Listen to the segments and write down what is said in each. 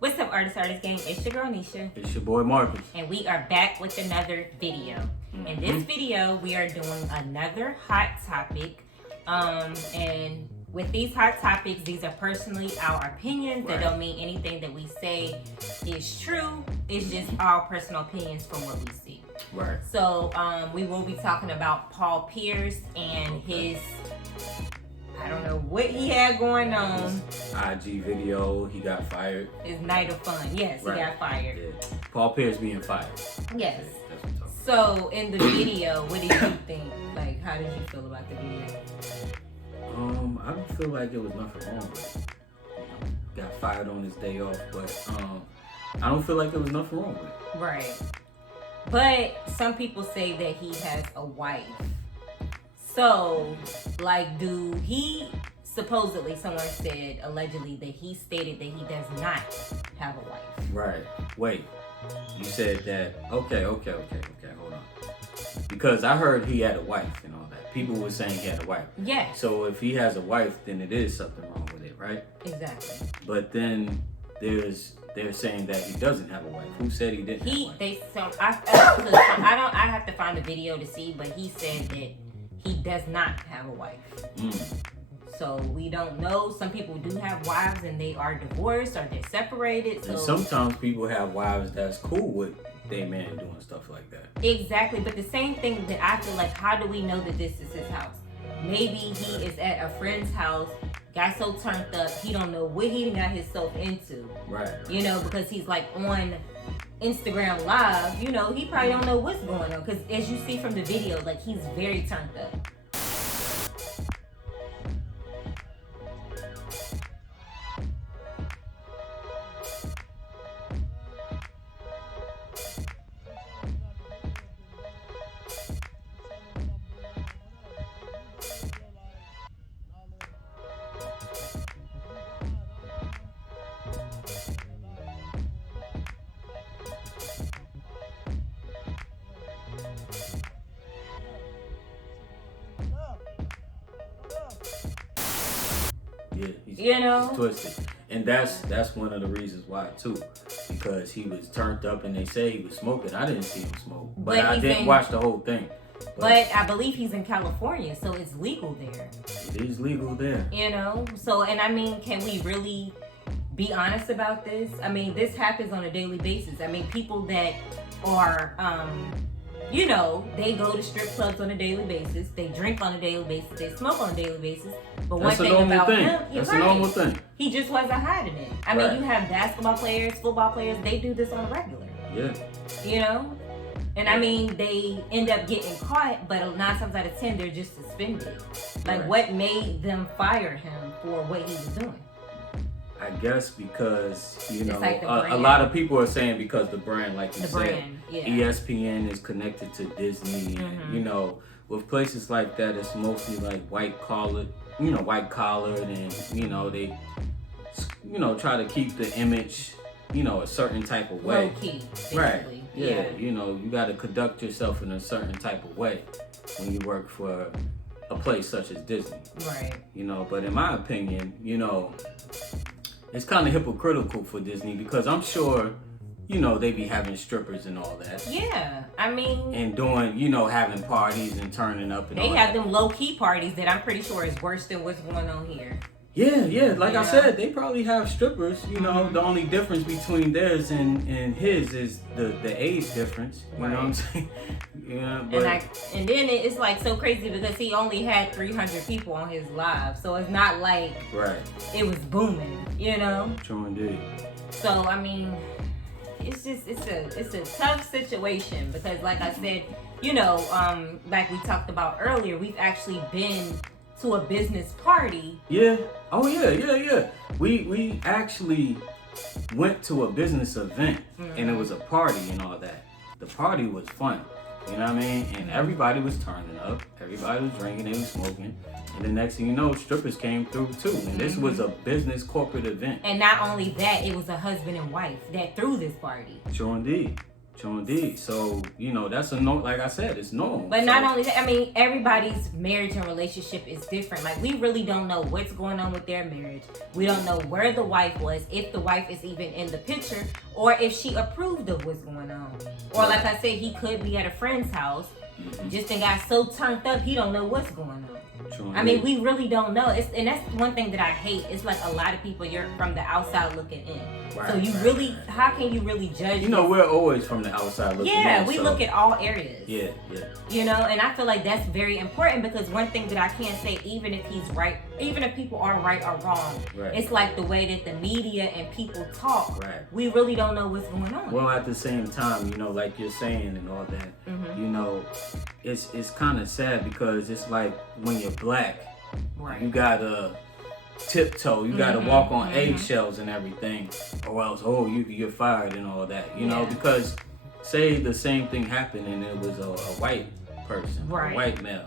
What's up, Artis Gang? It's your girl Nisha. It's your boy Marcus. And we are back with another video. In this video, we are doing another hot topic. And with these hot topics, these are personally our opinions. That don't mean anything that we say is true. It's just our personal opinions from what we see. Right. So we will be talking about Paul Pierce and his, I don't know what he had going on. His IG video, he got fired. His night of fun. Yes, Right. He got fired. Yeah. Paul Pierce being fired. Yes. That's what I'm talking So in the video, what did you think? Like, how did you feel about the video? I don't feel like there was nothing wrong with it. Got fired on his day off, but I don't feel like there was nothing wrong with it. Right. But some people say that he has a wife. So, like, supposedly someone said, allegedly, that he stated that he does not have a wife. Right. Wait. You said that. Okay, hold on. Because I heard he had a wife and all that. People were saying he had a wife. Yes. So if he has a wife, then it is something wrong with it, right? Exactly. But then they're saying that he doesn't have a wife. Who said he didn't have a wife? I have to find the video to see, but he said that he does not have a wife. So we don't know. Some people do have wives and they are divorced or they're separated. So and sometimes people have wives that's cool with their man doing stuff like that. Exactly, but the same thing that I feel like, how do we know that this is his house? Maybe he is at a friend's house, got so turned up, he don't know what he got himself into. Right. You know, because he's like on Instagram Live, you know, he probably don't know what's going on. Because as you see from the video, like, he's very turned up. Yeah, he's twisted. And that's one of the reasons why too. Because he was turned up and they say he was smoking. I didn't see him smoke. But I didn't watch the whole thing. But I believe he's in California, so it's legal there. It is legal there. You know? So, and I mean, can we really be honest about this? I mean, this happens on a daily basis. I mean, people that are, you know, they go to strip clubs on a daily basis. They drink on a daily basis. They smoke on a daily basis. But That's one thing about him, that's a normal thing. He just wasn't hiding it. I mean, you have basketball players, football players, they do this on a regular. Yeah. You know? And I mean, they end up getting caught, but 9 times out of 10, they're just suspended. Like, what made them fire him for what he was doing? I guess because, you know, like a lot of people are saying because the brand, like you said, yeah. ESPN is connected to Disney. And, you know, with places like that, it's mostly like white collared, and, you know, they, you know, try to keep the image, you know, a certain type of way. Low key, basically. Right. Yeah, you know, you got to conduct yourself in a certain type of way when you work for a place such as Disney. Right. You know, but in my opinion, you know, it's kind of hypocritical for Disney because I'm sure, you know, they be having strippers and all that. Yeah, I mean... And doing, you know, having parties and turning up and all that. They have them low-key parties that I'm pretty sure is worse than what's going on here. Yeah. Like I said, they probably have strippers. You know, the only difference between theirs and his is the age difference. You know what I'm saying? Yeah, but... And then it's like so crazy because he only had 300 people on his live. So it's not like it was booming, you know? True indeed. So, I mean... It's a tough situation because, like I said, you know, like we talked about earlier, we've actually been to a business party. Yeah. Oh yeah. We actually went to a business event and it was a party and all that. The party was fun. You know what I mean? And everybody was turning up. Everybody was drinking. They was smoking. And the next thing you know, strippers came through too. And this was a business corporate event. And not only that, it was a husband and wife that threw this party. True indeed. True indeed. So, that's a no. Like I said, it's normal. But not only that, I mean, everybody's marriage and relationship is different. Like, we really don't know what's going on with their marriage. We don't know where the wife was, if the wife is even in the picture, or if she approved of what's going on. Or like I said, he could be at a friend's house, just and got so turned up, he don't know what's going on. I mean, we really don't know. And that's one thing that I hate. It's like a lot of people, you're from the outside looking in. So you really, how can you really judge? We're always from the outside looking in. Yeah, we look at all areas. Yeah. And I feel like that's very important, because one thing that I can't say, even if he's right, even if people are right or wrong, it's like the way that the media and people talk. We really don't know what's going on. Well, at the same time, like you're saying and all that, it's kind of sad, because it's like when you're black, you gotta tiptoe, you gotta walk on eggshells and everything, or else you're fired and all that, because say the same thing happened and it was a white person, a white male,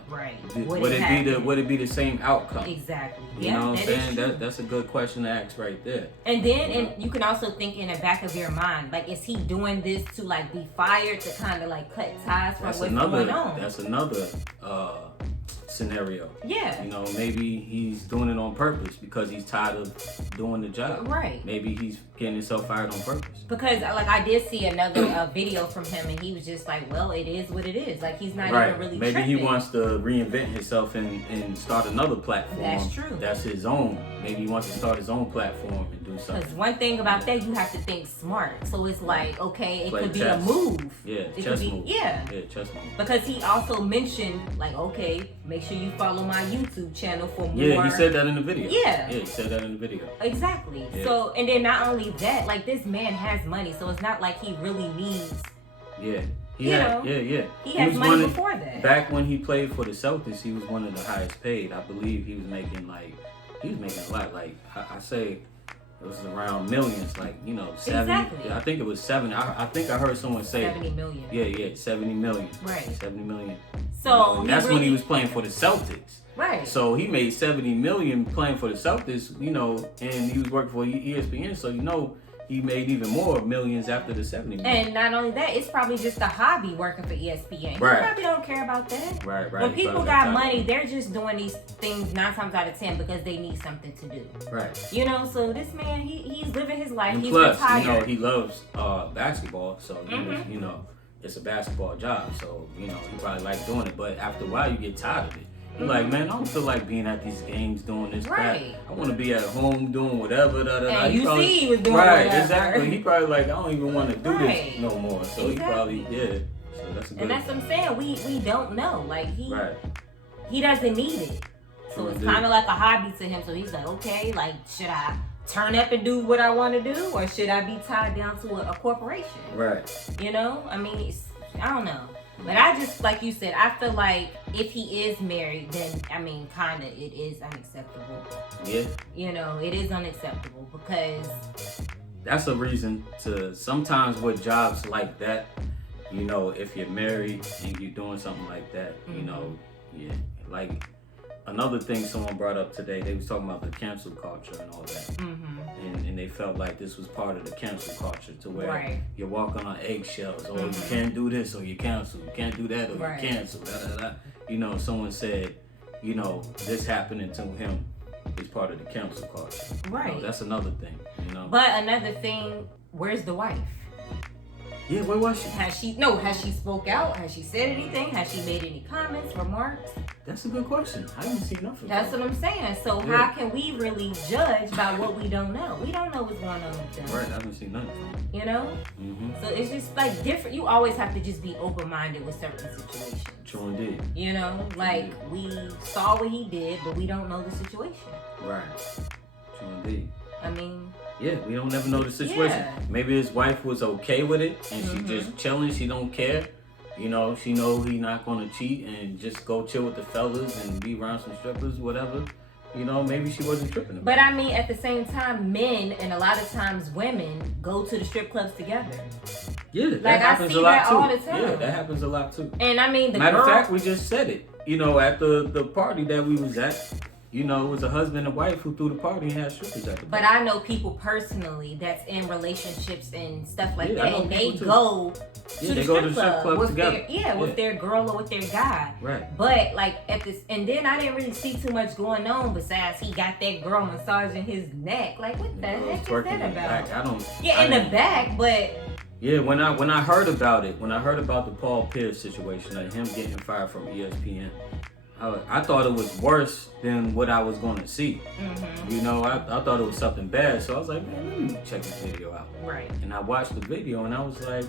would it be the same outcome? Exactly. You know what I'm saying? That's a good question to ask right there. And then and you can also think in the back of your mind, like, is he doing this to like be fired, to kind of like cut ties from what's going on? That's another scenario. Yeah. Maybe he's doing it on purpose because he's tired of doing the job. Right. Maybe he's getting himself fired on purpose. Because like I did see another video from him, and he was just like, well, it is what it is. Like, he's not even really Maybe tripping. he wants to reinvent himself and start another platform. That's true. That's his own. Maybe he wants to start his own platform and do something. Because one thing about that, you have to think smart. So it's like, okay, it Play could be chess. a move. Yeah, it chess could be, move. Yeah, chess move. Because he also mentioned, like, okay, make sure you follow my YouTube channel for more. Yeah, he said that in the video. Yeah. Yeah, he said that in the video. Exactly. Yeah. So, and then not only that, like, this man has money, so it's not like he really needs. Yeah. He has money before that. Back when he played for the Celtics, he was one of the highest paid. I believe he was making a lot. Like, I say it was around millions, like, 70. Exactly. I think it was 70. I think I heard someone say 70 million. Yeah, 70 million. Right. 70 million. So and that's when he was playing for the Celtics. Right. So he made 70 million playing for the Celtics, and he was working for ESPN, so he made even more millions after the 70 million. And not only that, it's probably just a hobby working for ESPN. He probably don't care about that. Right. When people got money, they're just doing these things 9 times out of 10 because they need something to do. Right. So this man, he's living his life. And he's plus, retired. he loves basketball, so it's a basketball job, so he probably likes doing it. But after a while, you get tired of it. You're like, man, I don't feel like being at these games doing this. Right. I want to be at home doing whatever. And you see he was doing whatever. Right, exactly. He probably like, I don't even want to do this no more. So he probably, So that's a good. And that's what I'm saying. We don't know. Like, he doesn't need it. So it's kind of like a hobby to him. So he's like, okay, like, should I turn up and do what I want to do, or should I be tied down to a corporation? Right. I mean, I don't know. But I just, like you said, I feel like if he is married, then, I mean, kind of, it is unacceptable. Yeah. It is unacceptable because... That's a reason to, sometimes with jobs like that, if you're married and you're doing something like that, like another thing someone brought up today, they was talking about the cancel culture and all that. And they felt like this was part of the cancel culture, to where you're walking on eggshells. You can't do this, or you cancel. You can't do that, or you cancel. Someone said, this happening to him is part of the cancel culture. Right. That's another thing. But another thing, where's the wife? Yeah, where was she? Has she spoke out? Has she said anything? Has she made any comments, remarks? That's a good question. I didn't see nothing. That's what I'm saying. So how can we really judge by what we don't know? We don't know what's going on with them. Right, I haven't seen nothing. So it's just like different. You always have to just be open-minded with certain situations. True indeed. We saw what he did, but we don't know the situation. Right. True indeed. I mean... Yeah, we don't never know the situation. Yeah. Maybe his wife was okay with it, and she just chilling. She don't care. She know he not gonna cheat and just go chill with the fellas and be around some strippers, whatever. Maybe she wasn't tripping about But I mean, at the same time, men and a lot of times women go to the strip clubs together. Yeah, that happens a lot too. All the time. Yeah, that happens a lot too. And I mean, Matter of fact, we just said it. At the party that we was at, you know, it was a husband and wife who threw the party and had strippers at the But party. I know people personally that's in relationships and stuff like Yeah, I that, know and they people too. go to Yeah, the they go to strip the strip club club with together. with their girl or with their guy. Right. But like at this, and then I didn't really see too much going on besides he got that girl massaging his neck. Like what the heck is Twerking that in the about? back. I don't. Yeah, I in the didn't- back, but Yeah, when I heard about it, when I heard about the Paul Pierce situation, like him getting fired from ESPN, I thought it was worse than what I was going to see. You know, I thought it was something bad, so I was like, man, let me check this video out. right. And I watched the video, and I was like,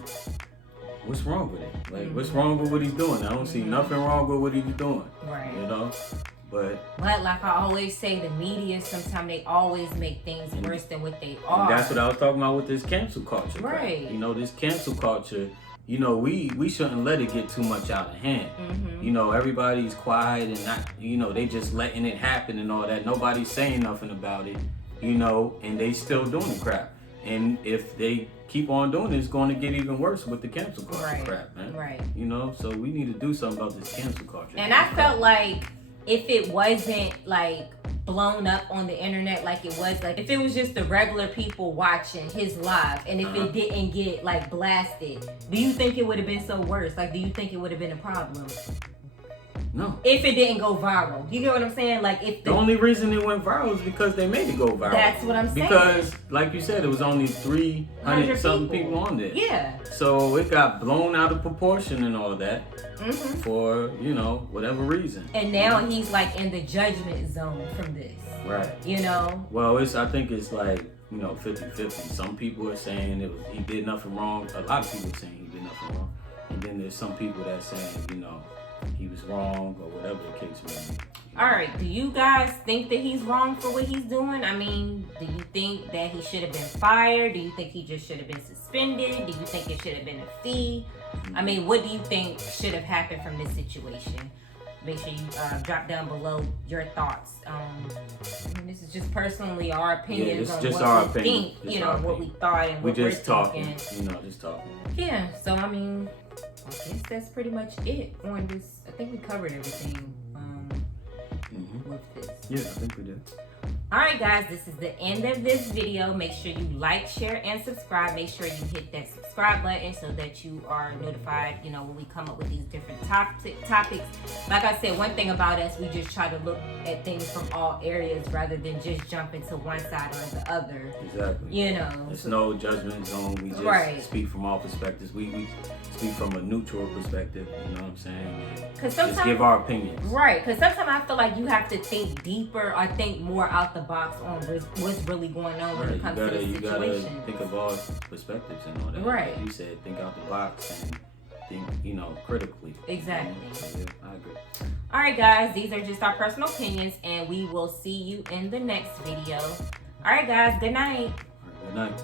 what's wrong with it? Like, what's wrong with what he's doing? I don't see nothing wrong with what he's doing. Right. You know, but like I always say, the media sometimes they always make things worse than what they are. and that's what I was talking about with this cancel culture. crap. Right. You know, this cancel culture. You know, we shouldn't let it get too much out of hand. You know, everybody's quiet and not, you know, they just letting it happen and all that. Nobody's saying nothing about it, you know, and they still doing the crap. And if they keep on doing it, it's going to get even worse with the cancel culture crap, man. Right. You know, so we need to do something about this cancel culture. And I felt like if it wasn't like blown up on the internet like it was, like if it was just the regular people watching his live and if it didn't get like blasted, do you think it would have been so worse? Like do you think it would have been a problem? No. If it didn't go viral. You get what I'm saying? Like if The only reason it went viral is because they made it go viral. That's what I'm saying. Because, like you said, it was only 300 something people on there. Yeah. So it got blown out of proportion and all that for, you know, whatever reason. And now he's like in the judgment zone from this. Right. You know? Well, I think it's like, you know, 50-50. Some people are saying he did nothing wrong. A lot of people are saying he did nothing wrong. And then there's some people that are saying, you know, he was wrong or whatever the case may be. All right, do you guys think that he's wrong for what he's doing? I mean, do you think that he should have been fired? Do you think he just should have been suspended? Do you think it should have been a fee? I mean, what do you think should have happened from this situation? Make sure you drop down below your thoughts. I mean, this is just personally our opinions on just what our we opinion. think, Just you know, our what opinion. we thought and We what we're just talking, thinking. you know, just talking. Yeah, so I mean, I guess that's pretty much it on this. I think we covered everything with this. Yeah, I think we did. Alright guys, this is the end of this video. Make sure you like, share, and subscribe. Make sure you hit that subscribe button so that you are notified, you know, when we come up with these different topics. Like I said, one thing about us, we just try to look at things from all areas rather than just jump into one side or the other. Exactly. You know. It's no judgment zone. We just speak from all perspectives. We speak from a neutral perspective, you know what I'm saying? Because just give our opinions. Right, because sometimes I feel like you have to think deeper or think more out the box on what's really going on when it comes to this You situation. gotta think of all perspectives and all that. Right. Like you said, think out the box and think, you know, critically. Exactly. So, yeah, I agree. Alright guys, these are just our personal opinions and we will see you in the next video. Alright guys, good night. All right, good night.